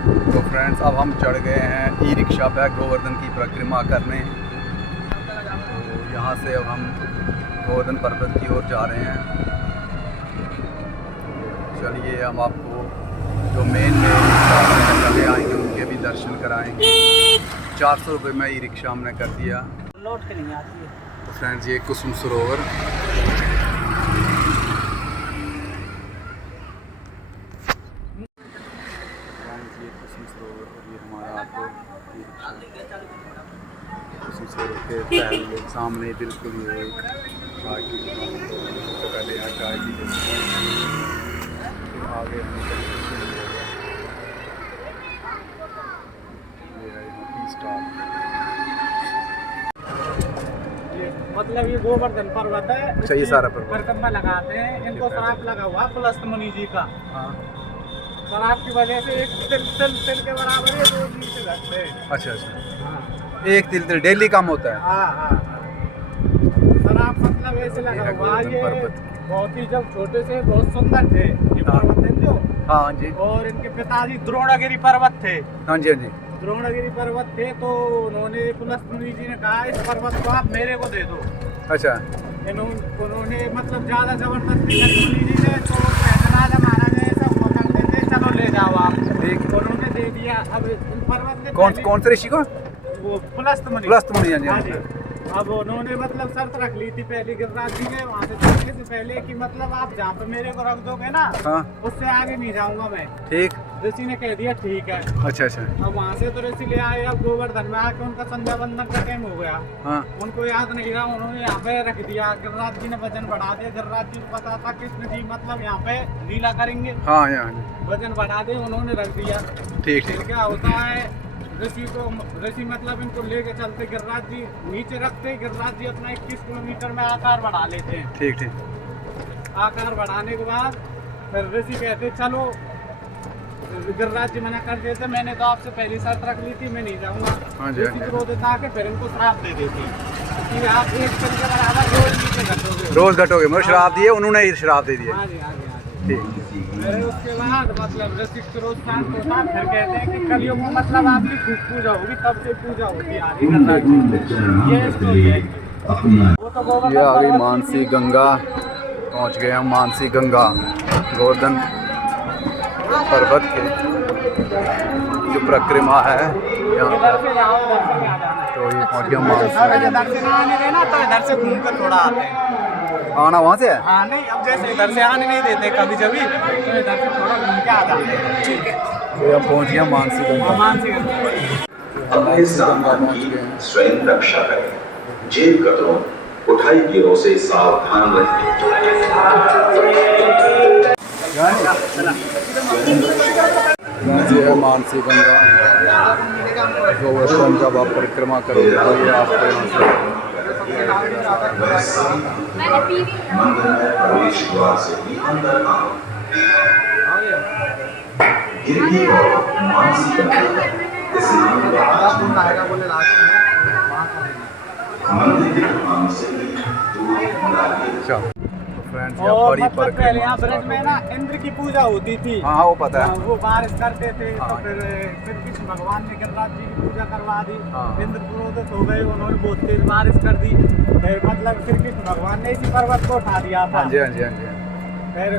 तो फ्रेंड्स अब हम चढ़ गए हैं ई रिक्शा पे गोवर्धन की परिक्रमा करने। तो यहाँ से अब हम गोवर्धन पर्वत की ओर जा रहे हैं। चलिए हम आपको जो मेन रिक्शा चले आएंगे उनके भी दर्शन कराएंगे। 400 रुपये में ई रिक्शा हमने कर दिया। लौट के नहीं आती है। तो फ्रेंड्स ये कुसुम सरोवर के सामने बिल्कुल ये चाय की दुकान। तो पहले यहाँ चाय की फिर आगे मतलब ये गोवर्धन पर्वत है। अच्छा ये सारा पर्वत परिक्रमा लगाते हैं। इनको श्राप लगा हुआ पुलस्त मुनि जी का। हाँ श्राप की वजह से एक तिल के बराबर है रोज नीचे रखते हैं। अच्छा अच्छा एक तिल डेली काम होता है। हाँ श्राप मतलब ऐसे लगा हुआ ये बहुत ही जब छोटे से बहुत सुंदर थे ये पर्वत है जो। हाँ जी। और इनके पिताजी द्रोणगिरी पर्वत थे। हाँ जी हाँ जी। द्रोणगिरी पर्वत थे तो उन्होंने पुलस्त मुनि जी ने कहा इस पर्वत को आप मेरे को दे दो। अच्छा उन्होंने मतलब ज्यादा जबरदस्ती करी मुनि जी ने तो राजा महाराज ऐसा हुआ करते थे चलो ले जाओ आप। ठीक उन्होंने दे दिया। अब इन पर्वत ने कौन से ऋषि को? वो पुलस्त मुनि। हाँ जी। अब उन्होंने मतलब शर्त रख ली थी पहली गिरिराज जी ने वहाँ से चलने से पहले कि मतलब आप जहाँ पे मेरे को रख दोगे ना हाँ उससे आगे नहीं जाऊंगा मैं। ठीक। ऋषि ने कह दिया ठीक है। अच्छा अच्छा। अब वहाँ से तो ऋषि ले आए। अब गोवर्धन में आके उनका संध्या बंदन का टाइम हो गया। हाँ उनको याद नहीं रहा। उन्होंने यहाँ पे रख दिया। गिरिराज जी ने वजन बढ़ा दिया। गिरिराज जी को पता था कृष्ण जी मतलब यहाँ पे लीला करेंगे। हाँ यहाँ वजन बढ़ा दे उन्होंने रख दिया। ठीक फिर ठीक। क्या होता है ऋषि मतलब इनको लेके चलते गिरिराज जी नीचे रखते। गिरिराज जी अपना 21 किलोमीटर में आकार बढ़ा लेते हैं। ठीक ठीक। आकार बढ़ाने के बाद फिर ऋषि कहते चलो। गिरिराज जी मना कर देते मैंने तो आपसे पहली शर्त रख ली थी मैं नहीं जाऊंगा। हाँ जी। ऋषि क्रोध था कि फिर इनको श्राप दे देती कि आप एक तिल के बराबर रोज नीचे घटोगे। रोज घटोगे मतलब श्राप दिए उन्होंने ही श्राप दे दिए। हाँ जी हाँ जी। ठीक। फिर उसके बाद मतलब ऋषि क्रोध शांत होता। फिर कहते हैं कि कलयुग में मतलब आपकी खूब पूजा होगी तब से पूजा होती आ रही है। ये स्टोरी है। वो तो ये आ गई मानसी गंगा। पहुंच गए हम मानसी गंगा गोवर्धन पर्वत के जो परिक्रमा है यहाँ। तो ये पहुंच गया मानसी। दर्शन आने देना तो इधर से घूम कर थोड़ा आते हैं। आना वहाँ से है? हाँ नहीं अब जैसे इधर से आने नहीं देते कभी जभी तो इधर से थोड़ा घूम के आ जाते हैं। ठीक है। तो हम पहुँच गया मानसी गंगा। मानसी अपने सामान की स्वयं रक्षा करें। जेब कतरों उठाई गिरों से सावधान रहें। ये है मानसी गंगा। गोवर्धन जब आप परिक्रमा करोगे तो ये आपको यहाँ से मंदिर में प्रवेश द्वार से ही अंदर आओ। गिरगी और मानसी गंगा स्नान मंदिर के धाम से अच्छा। तो फ्रेंड्स यहाँ और बड़ी मतलब पहले यहाँ ब्रज में ना परिक्रमा। इंद्र की पूजा होती थी। हाँ वो पता है। वो बारिश करते थे तो हाँ। फिर कृष्ण भगवान ने गिरिराज जी की पूजा करवा दी। हाँ। इंद्र क्रोधित हो गए उन्होंने बहुत तेज बारिश कर दी। फिर मतलब श्री कृष्ण भगवान ने इसी पर्वत को उठा दिया था। हाँ जी हाँ जी हाँ जी। फिर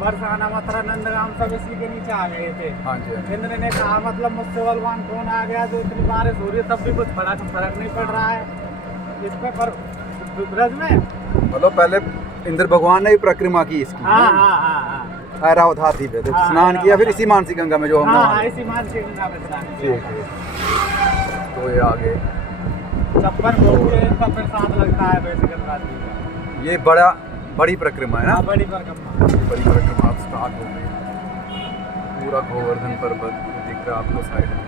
बरसाना मथुरा नंदगाम सब इसी के नीचे आ गए थे। हाँ जी हाँ जी। इंद्र ने कहा मतलब मुझसे बलवान कौन आ गया जो इतनी बारिश हो रही है तब भी कुछ बड़ा फर्क नहीं पड़ रहा है इस पे ब्रज में। मतलब पहले इंद्र भगवान ने भी परिक्रमा की इसकी। हाँ। ऐरावत हाथी पे तो हाँ, स्नान किया फिर इसी मानसी गंगा में जो हम हाँ इसी मानसी गंगा में स्नान किया। ठीक है। तो ये आगे छप्पन भोग के इनका प्रसाद लगता है वैसे गिरिराज जी का। ये बड़ी परिक्रमा है ना। हाँ बड़ी परिक्रमा। बड़ी परिक्रमा अब स्टार्ट हो गई। पूरा गोवर्धन पर्वत दिख रहा है आपको साइड में।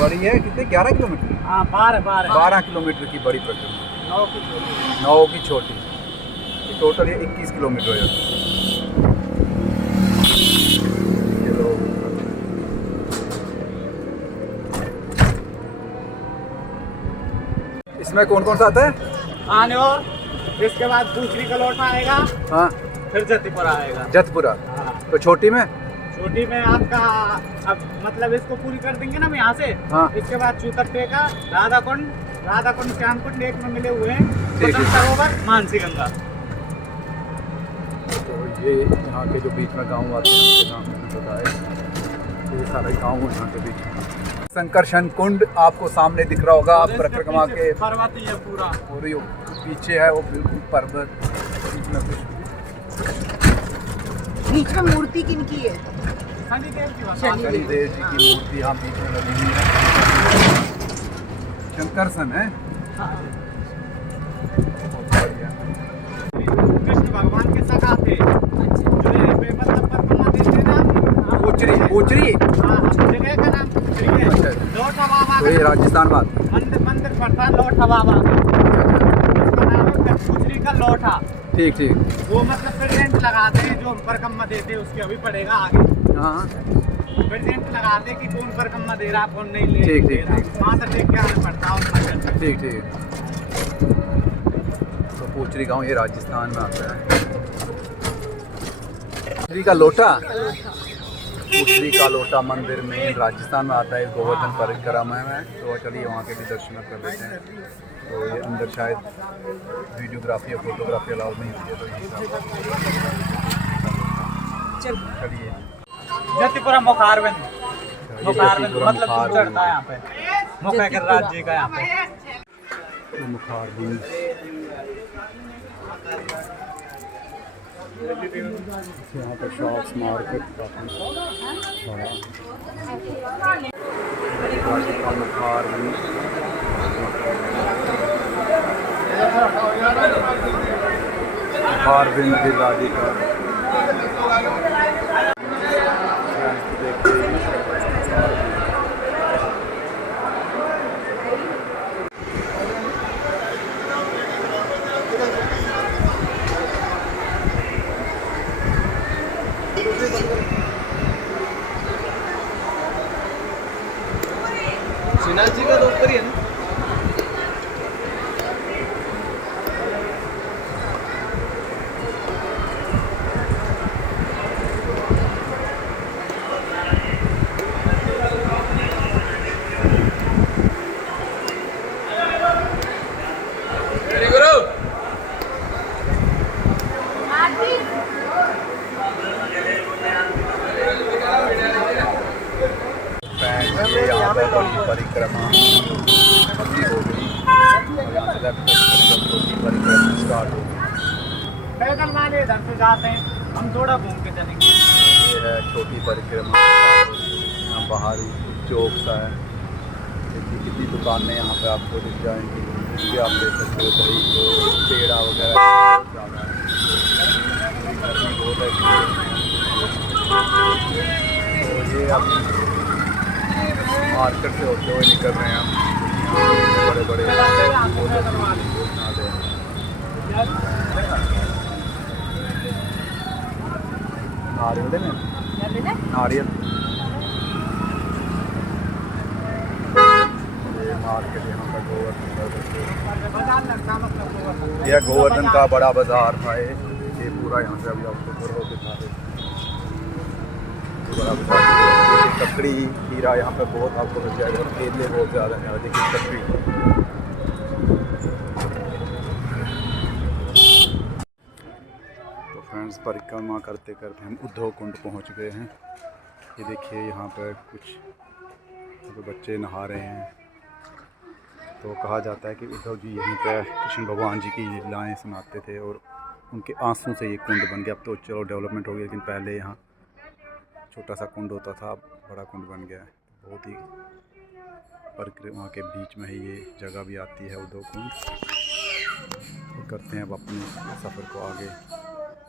बड़ी है कितने 11 किलोमीटर। हाँ 12 किलोमीटर की बड़ी परिक्रमा। 9 की छोटी। 9 की छोटी। टोटल ये 21 किलोमीटर हो जाता है। इसमें कौन कौन सा आता है? आने और इसके बाद दूसरी का लोटा आएगा, हाँ फिर जतिपुरा आएगा। जतपुरा। हाँ। तो छोटी में छोटी में आपका अब मतलब इसको पूरी कर देंगे ना हम यहाँ से। हाँ। इसके बाद चूतट्टे का राधा कुंड श्याम कुंड एक में मिले हुए हैं, ठीक है। सरोवर मानसी गंगा। तो ये यहाँ के जो बीच में गांव आते हैं उनके नाम मैंने बताया, ये सारे गांव हैं यहाँ के बीच में। संकर्षण कुंड आपको सामने दिख रहा होगा, आप परिक्रमा के पर्वत ही है पूरा, और ये पीछे है वो बिल्कुल पर्वत, बीच में कुछ बीच में मूर्ति किनकी है? शनिदेव की बात। शनिदेव जी की मूर्ति यहाँ बीच में लगी हुई है, शंकरसन है। कृष्ण भगवान के सखा थे, जो यहाँ पे मतलब परिक्रमा देते ना। कोचरी हाँ, जगह का नाम कोचरी है। अच्छा। लोटा बाबा तो ये राजस्थान बात। मंदिर पड़ता लोटा बाबा का। उसका नाम है कोचरी का लोटा। ठीक ठीक। वो मतलब प्रेजेंट लगाते हैं, जो परिक्रमा देते हैं उसकी अभी पड़ेगा आगे। हाँ प्रेजेंट लगाते हैं कि कौन परिक्रमा दे रहा कौन नहीं ले ठीक, दे ठीक, रहा। ठीक। वहाँ से देख के आना पड़ता है। ठीक ठीक। तो कोचरी गांव ये राजस्थान में आता है। कोचरी का लोटा, कोचरी का लोटा मंदिर में राजस्थान में आता है, गोवर्धन परिक्रमा में। तो चलिए वहाँ के भी दर्शन कर लेते हैं। तो ये अंदर शायद वीडियोग्राफी या फोटोग्राफी अलाउ नहीं होती है, तो ये चलिए। जतिपुरा मुखारबिंद जतिपुरा मतलब दूध चढ़ता है यहाँ पे, मुखर राज्य जी का यहाँ पे। मुखारबिंद यहाँ पर शॉप्स मार्केट काफ़ी बड़ा। मुखारबिंद मुखारबिंद बिरलाजी का श्रीनाथ जी का तो ऊपर ही है ना। यहाँ पे बड़ी परिक्रमा पूरी हो गई, यहाँ से लेफ्ट छोटी परिक्रमा स्टार्ट हो गई। पैदल वाले इधर से जाते हैं, हम थोड़ा घूम के चलेंगे। ये है छोटी परिक्रमा स्टार्ट हो गई। यहाँ बाहरी चौक सा है, देखिए कितनी दुकानें यहाँ पे आपको दिख जाएंगी। ये आप देख सकते हो, दही को पेड़ा वगैरह बहुत ज़्यादा है, गर्मी बहुत है। तो ये अभी मार्केट से होते हुए निकल रहे हैं हम, बड़े बड़े नारियल देने, नारियल। ये मार्केट यहाँ पर गोवर्धन, यह गोवर्धन का बड़ा बाजार था। ये पूरा यहाँ से अभी आपको घरों दिखा रहे हैं। बड़ा बाजार, ककड़ी खीरा यहाँ पे बहुत आपको मिल जाएगा, और केले बहुत ज़्यादा हैं। देखिए ककड़ी। तो फ्रेंड्स, परिक्रमा करते करते हम उद्धव कुंड पहुँच गए हैं। ये देखिए यहाँ पर कुछ बच्चे नहा रहे हैं। तो कहा जाता है कि उद्धव जी यहीं पर कृष्ण भगवान जी की लीलाएँ सुनाते थे, और उनके आंसू से ये कुंड बन गया। अब तो चलो डेवलपमेंट हो गया, लेकिन पहले यहाँ छोटा सा कुंड होता था, बड़ा कुंड बन गया है। बहुत ही परिक्रमा के बीच में ही ये जगह भी आती है, उद्धव कुंड। तो करते हैं अब अपने सफ़र को आगे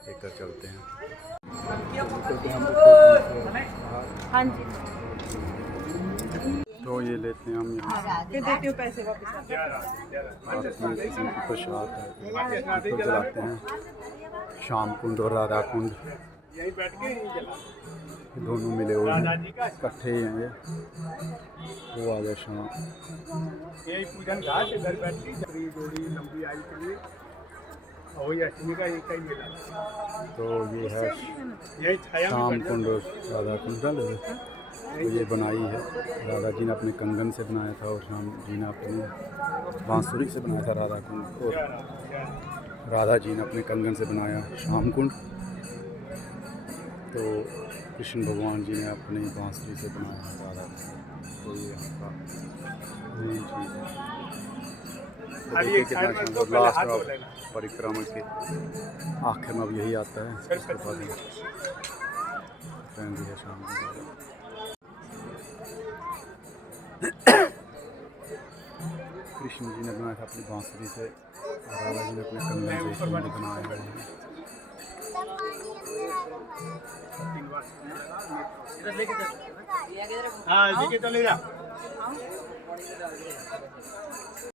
लेकर चलते हैं। हाँ जी। तो ये लेते हैं हम यहाँ, देती हूँ पैसे वापस। किस्म की प्रसाद है, तो जलाते हैं। श्याम कुंड और राधा कुंड दोनों मिले हुए हैं, इकट्ठे ही हैं ये। वो आ गया शाम। यही पूजन घाट, इधर बैठ के जोड़ी लंबी आई के लिए वही अष्टमी का एक ही मेला। तो ये है यही छाया में श्याम बन कुंड राधा कुंड डाल दे। तो ये बनाई है राधा जी ने अपने कंगन से बनाया था और श्याम जी ने अपनी बांसुरी से बनाया था राधा कुंड, और राधा जी ने अपने कंगन से बनाया श्याम कुंड। तो कृष्ण भगवान जी ने अपनी बांसुरी से बनाया राधा कुंड। तो ये यहाँ का मेन चीज़ है। तो खाली देखिए एक कितना साइड में शानदार, तो पहले लास्ट हाथ धो ऑफ लेना। परिक्रमा के आखिर में अब यही आता है। उसके बाद ट्रेन भी है शाम को। कृष्ण जी ने बनाया था अपनी बांसुरी से और राधा जी ने अपने कंगन से कुंड बनाया हुआ है। हाँ, लेके चले जा।